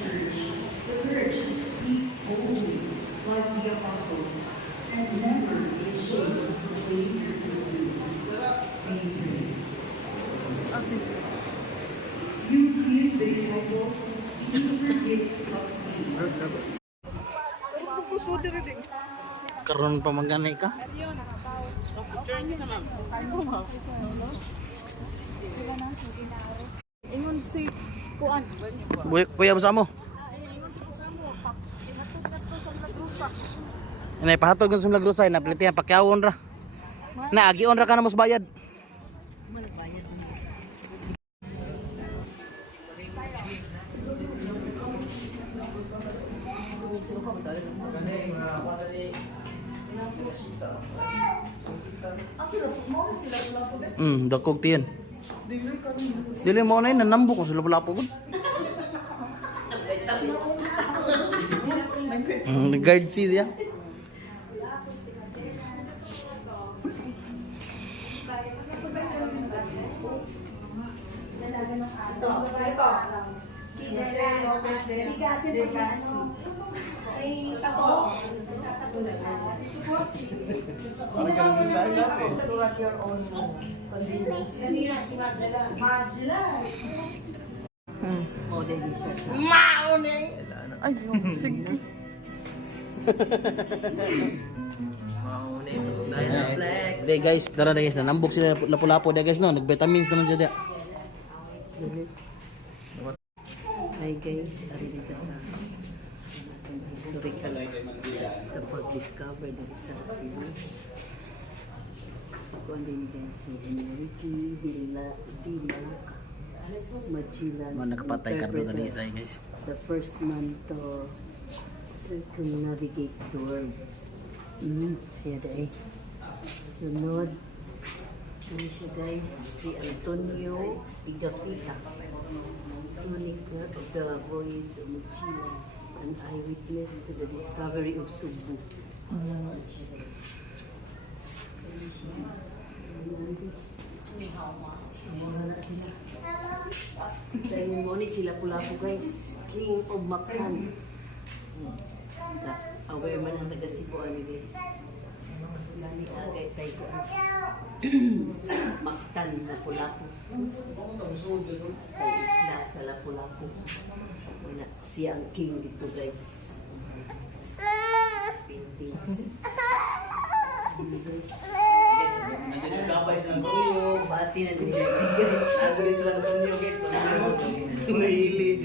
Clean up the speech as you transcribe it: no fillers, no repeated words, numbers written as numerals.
church the courage to speak boldly like the apostles and never be ashamed to proclaim your good news. We pray. You give the disciples the Easter gift of peace. Karon pa magani ka? Ingon si Kuan. Kuya ba sa mo? Ingon si Kusamo. Ihatod na to sa Lagrusa. Inay pahatog ng sumlag rusay na plitihan pakyawon ra. Na agion ra ka na mos bayad. Malbayad mo isa. Dakog tiyan. Dili mo na nanambo ko sila pala po gud. Guard siya. Ay, sige. Di guys, tara na guys, nanambok sila lapu-lapo dia guys no, nag-vitamins naman siya dia. Hi guys, ari dito sa ating historical sa pag-discover dito sa Cebu. Kung din guys, si Enrique Villa Magellan, Mga nakapatay kardo ka guys. the first man to circumnavigate the world. Siya dahil. Sunod, ano siya guys, si Antonio Igafita, chronicler of the voyage of Magellan, an eyewitness to the discovery of Cebu. Dahil mo ni sila pula po guys, King of Mactan. Aware man ang taga Cebu ani guys. Lani agay tayo ko. Mactan na pula po. Kay isla sa Lapu-Lapu. Siya ang king dito guys. Paintings. Nagkakabay sa Antonio. Bati na din guys. Adres sa Antonio guys, nahili